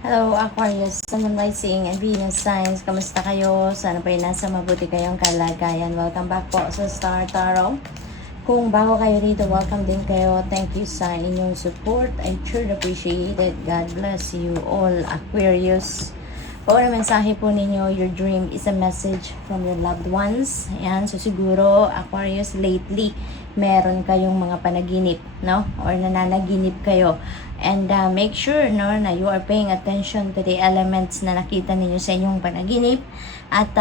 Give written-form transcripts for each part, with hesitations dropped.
Hello Aquarius, Sun and Rising and Venus Signs. Kamusta kayo? Sana po nasa mabuti kayong kalagayan. Welcome back po sa Star Tarot. Kung bago kayo dito, welcome din kayo. Thank you sa inyong support. I truly appreciate it. God bless you all, Aquarius. Kung ano mensahe po ninyo, your dream is a message from your loved ones. Ayan, so siguro, Aquarius, lately, meron kayong mga panaginip, no? Or nananaginip kayo. And make sure, no, na you are paying attention to the elements na nakita ninyo sa inyong panaginip. At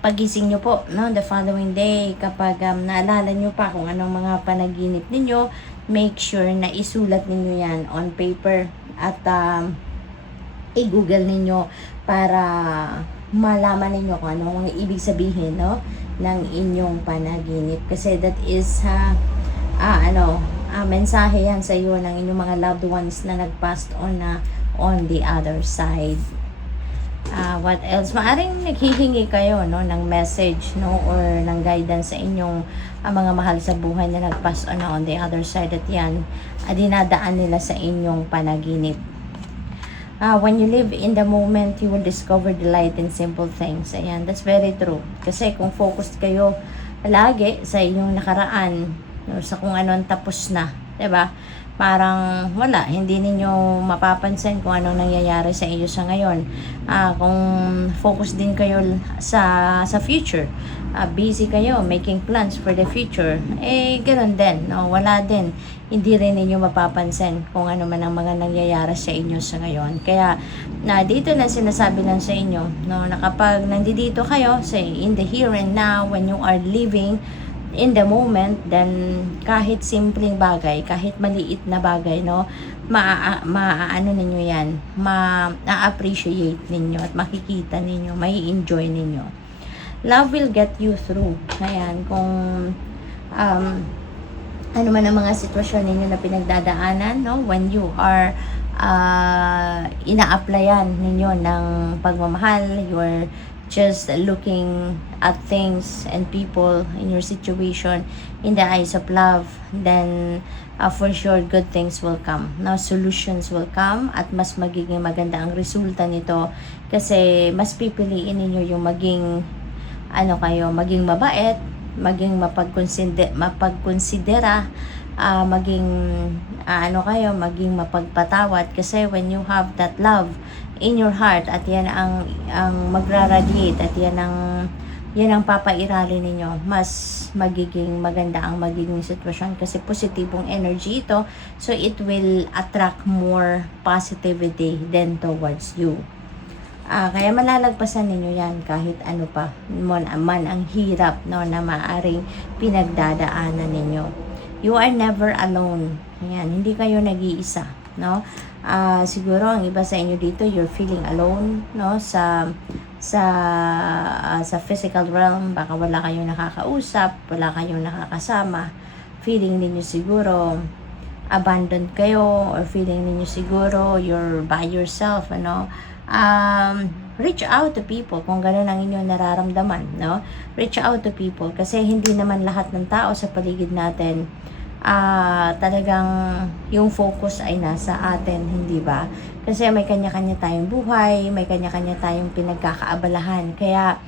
pagising nyo po, no, the following day, kapag naalala nyo pa kung anong mga panaginip ninyo, make sure na isulat ninyo yan on paper. At i-google ninyo para malaman ninyo kung ano mga ibig sabihin, no, ng inyong panaginip. Kasi that is mensahe yan sa iyo ng inyong mga loved ones na nag-passed on na on the other side. What else? Maaring naghihingi kayo, no, ng message, no, or ng guidance sa inyong mga mahal sa buhay na nag-pass on the other side. At yan, dinadaan nila sa inyong panaginip. When you live in the moment, you will discover the light in simple things. Ayan, that's very true. Kasi kung focused kayo lagi sa inyong nakaraan, sa kung ano ang tapos na, 'di ba? Parang wala, hindi ninyo mapapansin kung anong nangyayari sa inyo sa ngayon. Kung focus din kayo sa future, busy kayo making plans for the future, ganoon din, no? Wala din, hindi rin ninyo mapapansin kung ano man ang mga nangyayari sa inyo sa ngayon. Kaya dito na sinasabi lang sa inyo, no, na kapag nandito kayo in the here and now, when you are living in the moment, then kahit simpleng bagay, kahit maliit na bagay, no, maaano ninyo yan, ma-appreciate ninyo at makikita ninyo, mai-enjoy ninyo. Love will get you through. Ayan, kung ano man ang mga sitwasyon ninyo na pinagdadaanan, no, when you are ina-applyan ninyo ng pagmamahal, you are just looking at things and people in your situation in the eyes of love, then for sure good things will come. Now solutions will come at mas magiging maganda ang resulta nito kasi mas pipiliin ninyo yung maging maging mabait, maging mapagkonsidera, maging maging mapagpatawad kasi when you have that love in your heart at yan ang magra-radiate at yan ang papairali ninyo, mas magiging maganda ang magiging sitwasyon kasi positibong energy ito, so it will attract more positivity than towards you. Kaya malalagpasan ninyo yan kahit ano pa man ang hirap, no, na maaring pinagdadaanan ninyo. You are never alone. Ayan, hindi kayo nag-iisa, no? Siguro ang iba sa inyo dito, you're feeling alone, no, sa physical realm. Baka wala kayong nakakausap, wala kayong nakakasama. Feeling ninyo siguro abandoned kayo, or feeling ninyo siguro you're by yourself, ano. Reach out to people kung gano'n ang inyong nararamdaman, no? Reach out to people kasi hindi naman lahat ng tao sa paligid natin talagang yung focus ay nasa atin, hindi ba? Kasi may kanya-kanya tayong buhay, may kanya-kanya tayong pinagkakaabalahan. Kaya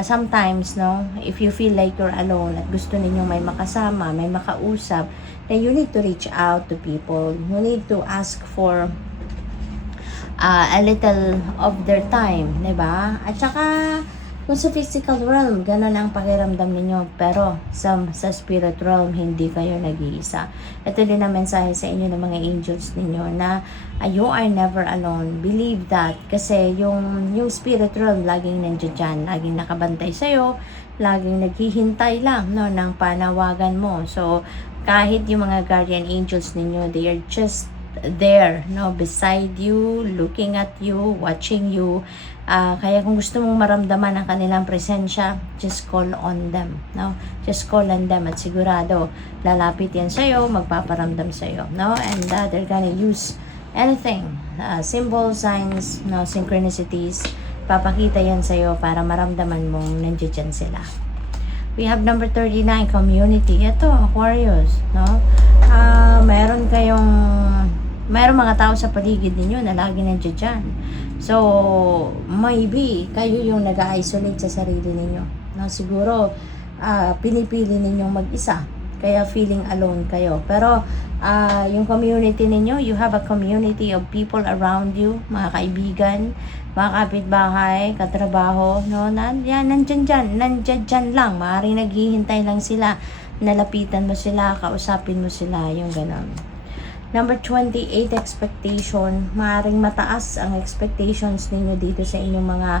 sometimes, no, if you feel like you're alone at gusto ninyong may makasama, may makausap, then you need to reach out to people. You need to ask for a little of their time, diba? At saka kung sa physical realm, gano'n ang pakiramdam ninyo, pero sa spirit realm, hindi kayo nag-iisa. Ito din ang mensahe sa inyo ng mga angels ninyo na you are never alone. Believe that. Kasi yung spirit realm, laging nandiyan dyan, laging nakabantay sa'yo, laging naghihintay lang, no, ng panawagan mo. So, kahit yung mga guardian angels ninyo, they are just there, no, beside you, looking at you, watching you. Kaya kung gusto mong maramdaman ang kanilang presensya, just call on them, no? Just call on them at sigurado lalapit yan sa'yo, magpaparamdam sa'yo, no? And they're gonna use anything, symbols, signs, no, synchronicities, papakita yan sa'yo para maramdaman mong nandiyan sila. We have number 39, community. Ito, Aquarius, no? Meron kayong mayroong mga tao sa paligid ninyo na lagi nandiyan dyan. So, maybe, kayo yung nag-isolate sa sarili ninyo. No? Siguro, pinipili ninyong mag-isa. Kaya feeling alone kayo. Pero, yung community ninyo, you have a community of people around you, mga kaibigan, mga kapitbahay, katrabaho, no? Nandyan dyan lang. Maaaring naghihintay lang sila. Nalapitan mo sila, kausapin mo sila, yung ganon. Number 28, expectation. Maaaring mataas ang expectations ninyo dito sa inyong mga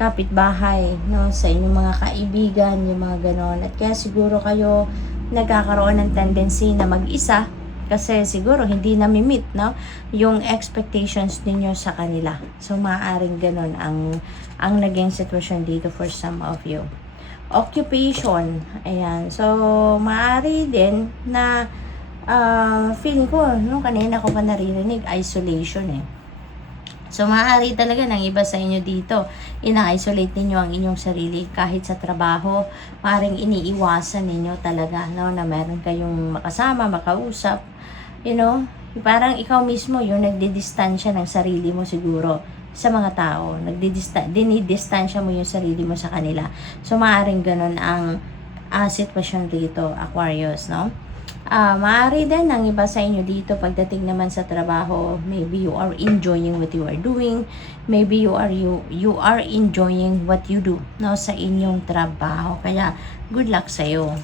kapitbahay, no? Sa inyong mga kaibigan, yung mga ganon. At kaya siguro kayo nagkakaroon ng tendency na mag-isa kasi siguro hindi na-meet, no? Yung expectations ninyo sa kanila. So, maaaring ganon ang naging sitwasyon dito for some of you. Occupation. Ayan. So, maaari din na feeling ko, no, kanina ko pa naririnig, isolation eh. So, maaari talaga ng iba sa inyo dito, ina-isolate ninyo ang inyong sarili kahit sa trabaho, maaaring iniiwasan ninyo talaga, no, na meron kayong makasama, makausap, you know, parang ikaw mismo yung nagdidistansya ng sarili mo siguro sa mga tao, dinidistansya mo yung sarili mo sa kanila. So, maaaring ganun ang sitwasyon dito, Aquarius, no? Maaari din ang iba sa inyo dito pagdating naman sa trabaho, maybe you are enjoying what you are doing, maybe you are enjoying what you do, no, sa inyong trabaho. Kaya good luck sa iyo.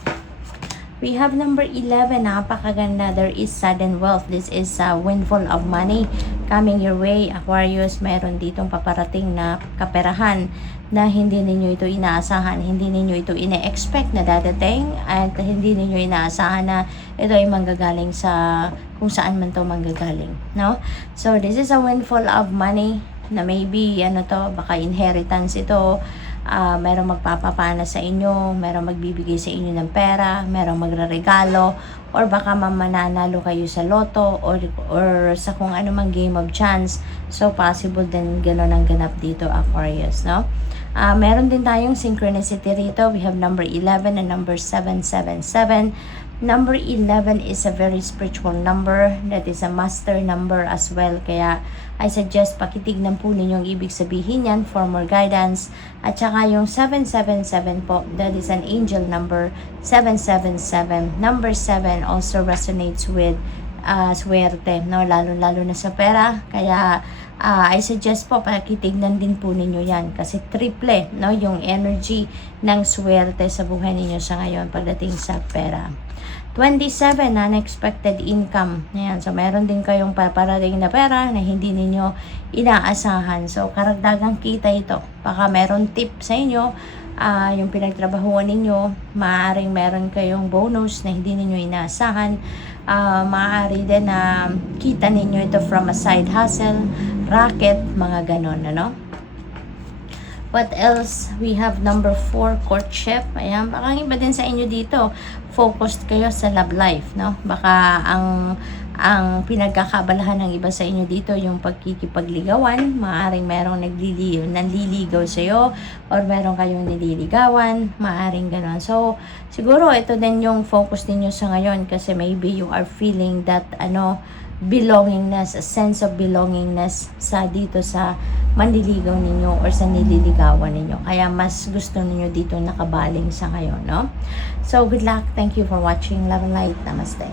We have number 11, napakaganda. There is sudden wealth. This is a windfall of money coming your way, Aquarius. Meron ditong paparating na kaperahan na hindi ninyo ito inaasahan, hindi ninyo ito ine-expect na dadating, at hindi ninyo inaasahan na ito ay manggagaling sa kung saan man to manggagaling, no? So, this is a windfall of money na maybe, baka inheritance ito. Merong magpapapana sa inyo, merong magbibigay sa inyo ng pera, merong magreregalo, or baka mananalo kayo sa loto or sa kung ano mang game of chance. So, possible din gano'n ang ganap dito, Aquarius, no? Meron din tayong synchronicity rito. We have number 11 and number 777. Number 11 is a very spiritual number. That is a master number as well. Kaya I suggest pakitignan po ninyo ang ibig sabihin yan for more guidance. At saka yung 777 po, that is an angel number. 777. Number 7 also resonates with swerte, no? Lalo na sa pera. Kaya I suggest po pakitignan din po ninyo yan kasi triple, no, yung energy ng swerte sa buhay ninyo sa ngayon pagdating sa pera. 27, unexpected income. Ayan, so meron din kayong paparating na pera na hindi ninyo inaasahan. So, karagdagang kita ito. Baka meron tip sa inyo, yung pinagtrabahuan ninyo, maaaring meron kayong bonus na hindi ninyo inaasahan. Maaari din na kita ninyo ito from a side hustle, racket, mga ganon, ano? What else? We have number 4, courtship. Ayan, baka iba din sa inyo dito, focused kayo sa love life, no? Baka ang pinagkakabalahan ng iba sa inyo dito yung pagkikipagligawan. Maaring merong nanliligaw sa iyo or meron kayong nililigawan, maaring gano'n. So, siguro ito din yung focus niyo sa ngayon kasi maybe you are feeling that belongingness, a sense of belongingness sa dito sa manliligaw ninyo or sa nililigawan ninyo. Kaya mas gusto ninyo dito nakabaling sa ngayon, no? So, good luck. Thank you for watching. Love and light. Namaste.